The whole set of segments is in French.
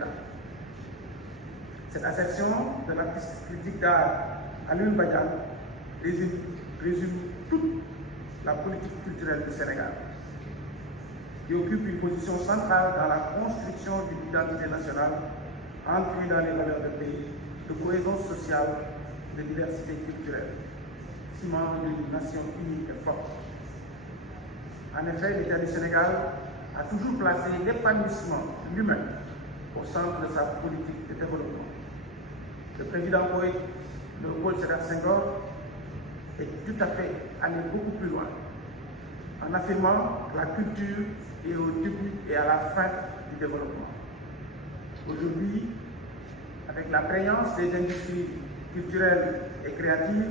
l'État. Cette assertion de l'artiste critique d'art Alioune Badiane résume toute la politique culturelle du Sénégal, qui occupe une position centrale dans la construction d'une identité nationale ancrée dans les valeurs de pays, de cohésion sociale, de diversité culturelle, ciment d'une nation unie et forte. En effet, l'État du Sénégal a toujours placé l'épanouissement de l'humain au centre de sa politique de développement. Le président poète Léopold Sédar Senghor est tout à fait allé beaucoup plus loin en affirmant que la culture est au début et à la fin du développement. Aujourd'hui, avec la prégnance des industries culturelles et créatives,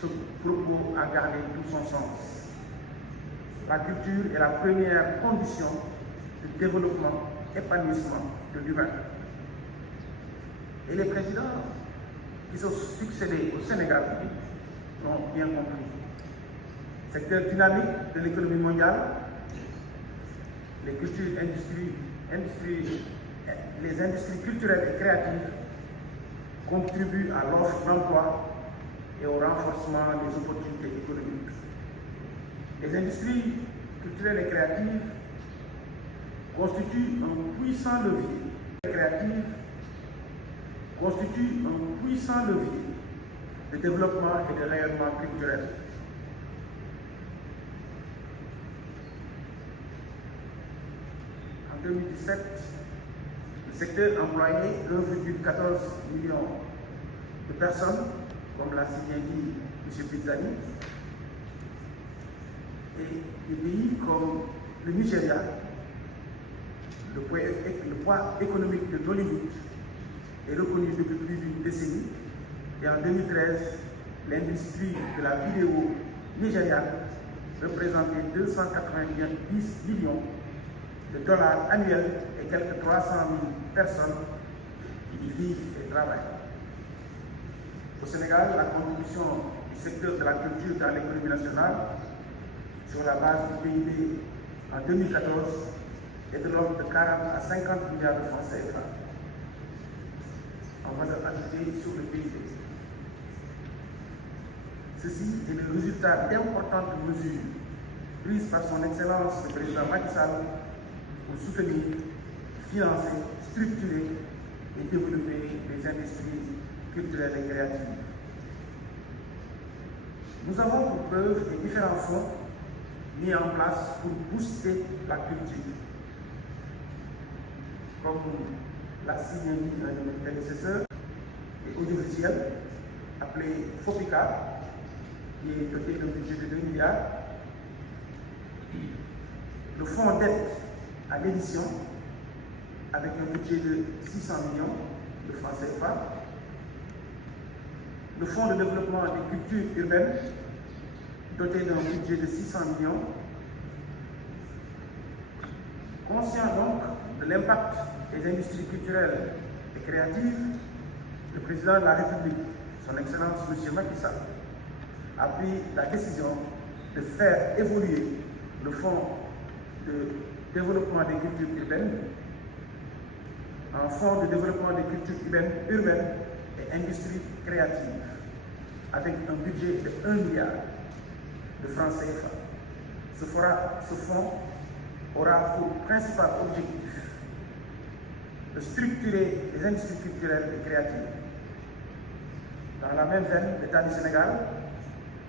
ce propos a gardé tout son sens. La culture est la première condition de développement, épanouissement de l'humain. Et les présidents qui sont succédés au Sénégal l'ont bien compris. Secteur dynamique de l'économie mondiale, les industries culturelles et créatives contribuent à l'offre d'emploi et au renforcement des opportunités économiques. Les industries culturelles et créatives constituent un puissant levier de développement et de rayonnement culturel. En 2017, le secteur employait 1,14 million de personnes, comme l'a si bien dit M. Pizzani, et des pays comme le Nigeria, le poids économique de Nollywood est reconnu depuis plus d'une décennie, et en 2013, l'industrie de la vidéo nigériane représentait 290 millions de dollars annuels et quelques 300 000 personnes qui y vivent et travaillent. Au Sénégal, la contribution du secteur de la culture dans l'économie nationale, sur la base du PIB en 2014, est de l'ordre de 40 à 50 milliards de francs CFA en valeur ajoutée sur le PIB. Ceci est le résultat d'importantes mesures prises par son Excellence le président Macky Sall pour soutenir, financer, structurer et développer les industries culturelles et créatives. Nous avons pour preuve les différents fonds mis en place pour booster la culture. Comme l'a si bien dit un de mes prédécesseurs, et audiovisuel, appelé FOPICA, qui est doté d'un budget de 2 milliards. Le fonds d'aide à l'édition, avec un budget de 600 millions de francs CFA. Le fonds de développement des cultures urbaines, doté d'un budget de 600 millions. Conscient donc de l'impact des industries culturelles et créatives, le président de la République, son Excellence M. Macky Sall, a pris la décision de faire évoluer le fonds de développement des cultures urbaines en fonds de développement des cultures urbaines et industries créatives, avec un budget de 1 milliard de francs CFA. Ce fonds aura pour principal objectif de structurer les industries culturelles et créatives. Dans la même veine, l'État du Sénégal,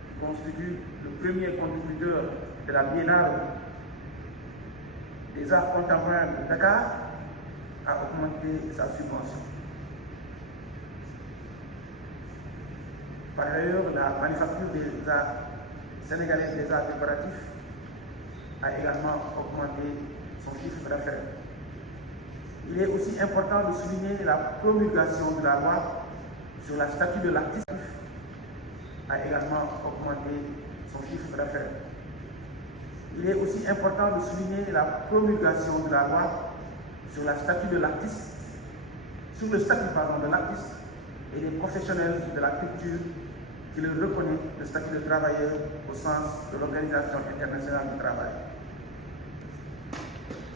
qui constitue le premier contributeur de la Biennale des arts contemporains de Dakar, a augmenté sa subvention. Par ailleurs, la manufacture des arts sénégalais des arts décoratifs a également augmenté son chiffre d'affaires. Il est aussi important de souligner la promulgation de la loi sur la statut de l'artiste a également augmenté son chiffre d'affaires. Il est aussi important de souligner la promulgation de la loi sur la statut de l'artiste, sur le statut de l'artiste et des professionnels de la culture qui leur reconnaît le statut de travailleur au sens de l'Organisation internationale du travail.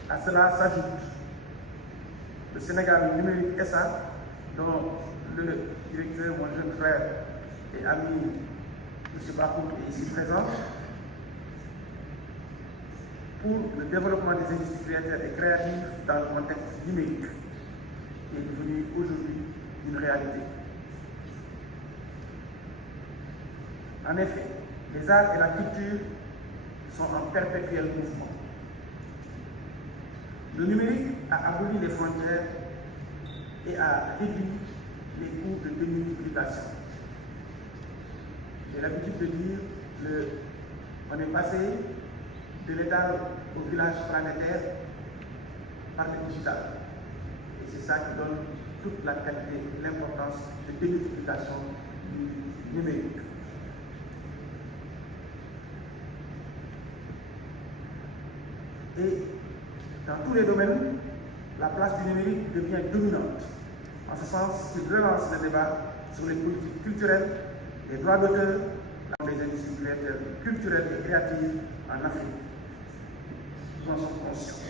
À cela s'ajoute le Sénégal numérique SA, dont le directeur, mon jeune frère et ami, M. Bakout, est ici présent, pour le développement des industries créatives et créatives dans le contexte numérique, qui est devenu aujourd'hui une réalité. En effet, les arts et la culture sont en perpétuel mouvement. Le numérique a aboli les frontières et a réduit les coûts de démultiplication. J'ai l'habitude de dire on est passé de l'étal au village planétaire par le digital. Et c'est ça qui donne toute la qualité et l'importance de démultiplication du numérique. Et dans tous les domaines, la place du numérique devient dominante, en ce sens qu'il relance le débat sur les politiques culturelles, les droits d'auteur dans les industries culturelles et créatives en Afrique. Nous en sommes conscients.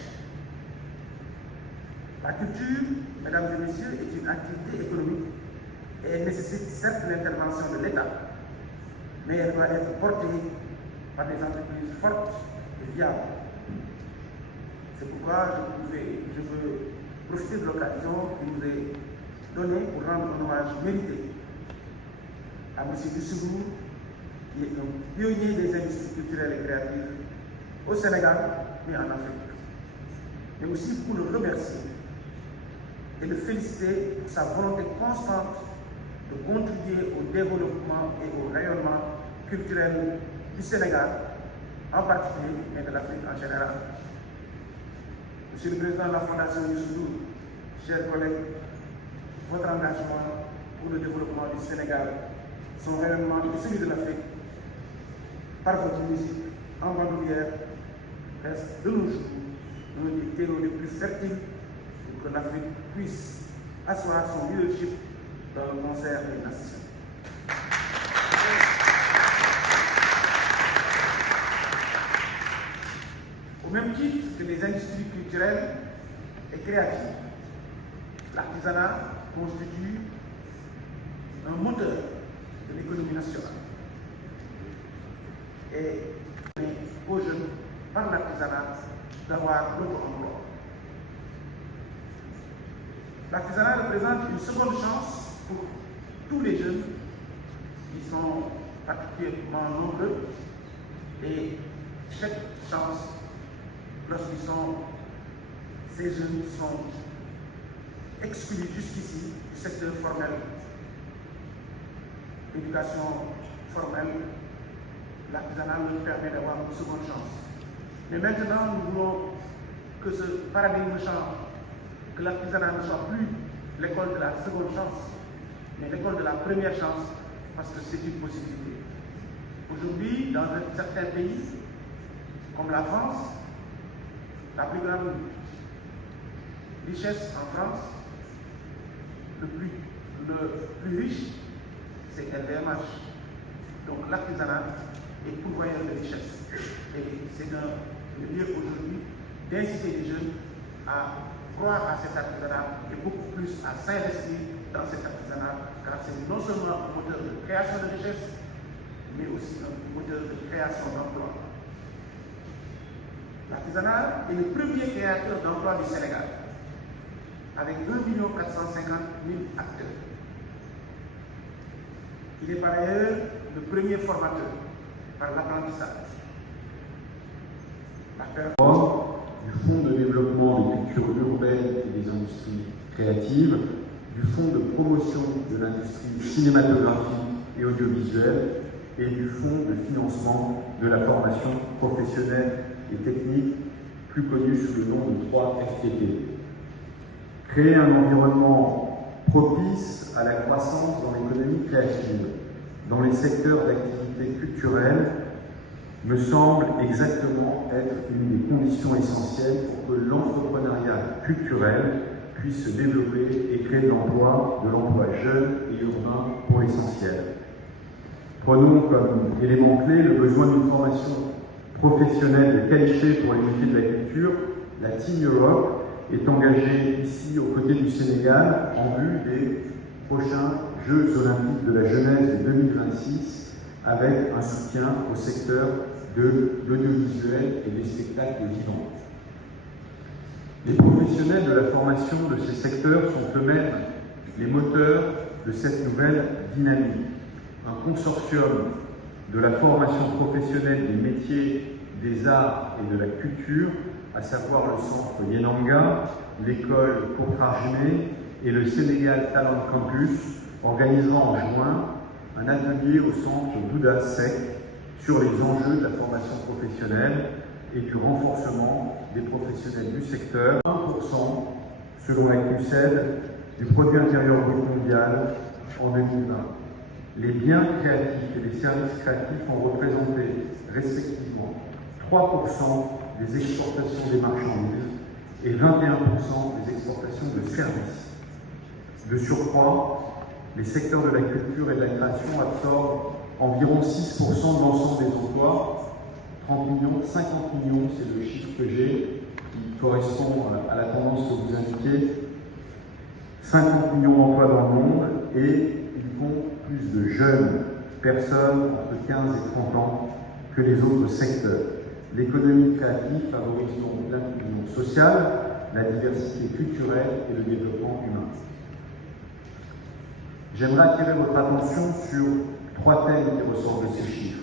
La culture, mesdames et messieurs, est une activité économique et elle nécessite certes l'intervention de l'État, mais elle doit être portée par des entreprises fortes et viables. C'est pourquoi je veux profiter de l'occasion qui nous est donnée pour rendre un hommage mérité à M. Dussoubou, qui est un pionnier des industries culturelles et créatives au Sénégal, mais en Afrique. Mais aussi pour le remercier et le féliciter pour sa volonté constante de contribuer au développement et au rayonnement culturel du Sénégal, en particulier, mais de l'Afrique en général. Monsieur le Président de la Fondation Youssou, chers collègues, votre engagement pour le développement du Sénégal, son rayonnement et celui de l'Afrique, par votre musique en bandoulière, reste de nos jours l'un des terreaux les plus fertiles pour que l'Afrique puisse asseoir son leadership dans le concert des nations. Au même titre que les industries culturelles et créatives, l'artisanat constitue un moteur de l'économie nationale. Et aux jeunes, par l'artisanat, d'avoir l'auto-emploi. L'artisanat représente une seconde chance pour tous les jeunes qui sont particulièrement nombreux, et cette chance, ces jeunes sont exclus jusqu'ici du secteur formel, l'éducation formelle, l'artisanat nous permet d'avoir une seconde chance. Mais maintenant, nous voulons que ce paradigme change, que l'artisanat ne soit plus l'école de la seconde chance, mais l'école de la première chance, parce que c'est une possibilité. Aujourd'hui, dans certains pays, comme la France, la plus grande richesse en France, le plus riche, c'est LVMH. Donc l'artisanat est pourvoyeur de richesse. Et c'est le lieu aujourd'hui d'inciter les jeunes à croire à cet artisanat et beaucoup plus à s'investir dans cet artisanat, car c'est non seulement un moteur de création de richesse, mais aussi un moteur de création d'emplois. L'artisanat est le premier créateur d'emplois du Sénégal, avec 1 450 000 acteurs. Il est par ailleurs le premier formateur par l'apprentissage. Du Fonds de développement des cultures urbaines et des industries créatives, du Fonds de promotion de l'industrie cinématographique et audiovisuelle et du Fonds de financement de la formation professionnelle et technique, plus connu sous le nom de 3FTT. Créer un environnement propice à la croissance dans l'économie créative, dans les secteurs d'activité culturelle, me semble exactement être une des conditions essentielles pour que l'entrepreneuriat culturel puisse se développer et créer de l'emploi jeune et urbain pour l'essentiel. Prenons comme élément clé le besoin d'une formation professionnelle de qualité pour les métiers de la culture, la Team Europe, est engagé ici aux côtés du Sénégal en vue des prochains Jeux olympiques de la jeunesse de 2026 avec un soutien au secteur de l'audiovisuel et des spectacles vivants. Les professionnels de la formation de ces secteurs sont eux-mêmes les moteurs de cette nouvelle dynamique. Un consortium de la formation professionnelle des métiers, des arts et de la culture, à savoir le centre Yenanga, l'école Kotrajme et le Sénégal Talent Campus, organisera en juin un atelier au centre Douda Sec sur les enjeux de la formation professionnelle et du renforcement des professionnels du secteur. 1% selon la CNUSED du produit intérieur brut mondial en 2020. Les biens créatifs et les services créatifs ont représenté respectivement 3% des exportations des marchandises et 21% des exportations de services. De surcroît, les secteurs de la culture et de la création absorbent environ 6% de l'ensemble des emplois, 30 millions, 50 millions, c'est le chiffre que j'ai, qui correspond à la tendance que vous indiquez, 50 millions d'emplois dans le monde, et ils comptent plus de jeunes personnes entre 15 et 30 ans que les autres secteurs. L'économie créative favorise donc l'inclusion sociale, la diversité culturelle et le développement humain. J'aimerais attirer votre attention sur 3 thèmes qui ressortent de ces chiffres.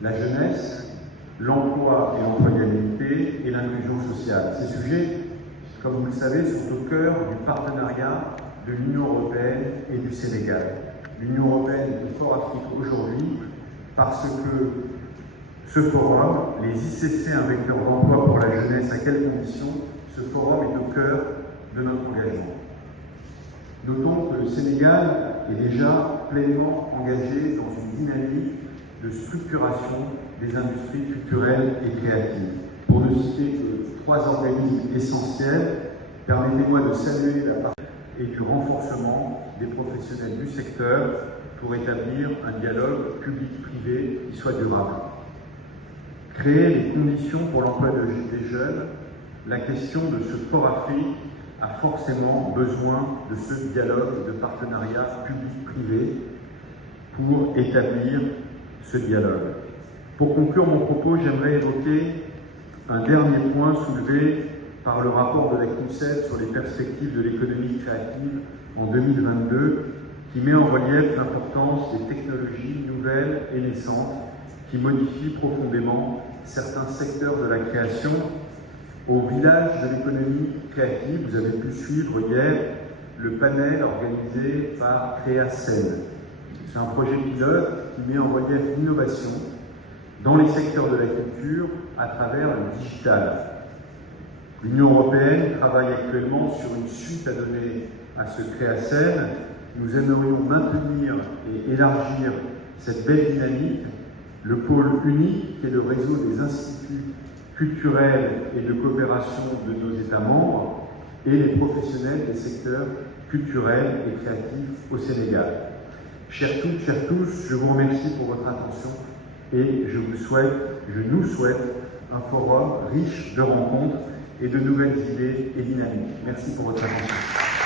La jeunesse, l'emploi et l'employabilité et l'inclusion sociale. Ces sujets, comme vous le savez, sont au cœur du partenariat de l'Union européenne et du Sénégal. L'Union européenne est fort Afrique aujourd'hui parce que ce forum, les ICC, un vecteur d'emploi pour la jeunesse, à quelles conditions? Ce forum est au cœur de notre engagement. Notons que le Sénégal est déjà pleinement engagé dans une dynamique de structuration des industries culturelles et créatives. Pour ne citer que 3 organismes essentiels, permettez-moi de saluer la part et du renforcement des professionnels du secteur pour établir un dialogue public-privé qui soit durable. Créer les conditions pour l'emploi des jeunes, la question de ce Fort Afrique a forcément besoin de ce dialogue de partenariat public-privé pour établir ce dialogue. Pour conclure mon propos, j'aimerais évoquer un dernier point soulevé par le rapport de la CNUSED sur les perspectives de l'économie créative en 2022, qui met en relief l'importance des technologies nouvelles et naissantes qui modifient profondément certains secteurs de la création. Au village de l'économie créative, vous avez pu suivre hier le panel organisé par Créacel. C'est un projet pilote qui met en relief l'innovation dans les secteurs de la culture à travers le digital. L'Union européenne travaille actuellement sur une suite à donner à ce Créacel. Nous aimerions maintenir et élargir cette belle dynamique. Le pôle unique, qui est le réseau des instituts culturels et de coopération de nos États membres, et les professionnels des secteurs culturels et créatifs au Sénégal. Chers toutes, chers tous, je vous remercie pour votre attention et je nous souhaite un forum riche de rencontres et de nouvelles idées et dynamiques. Merci pour votre attention.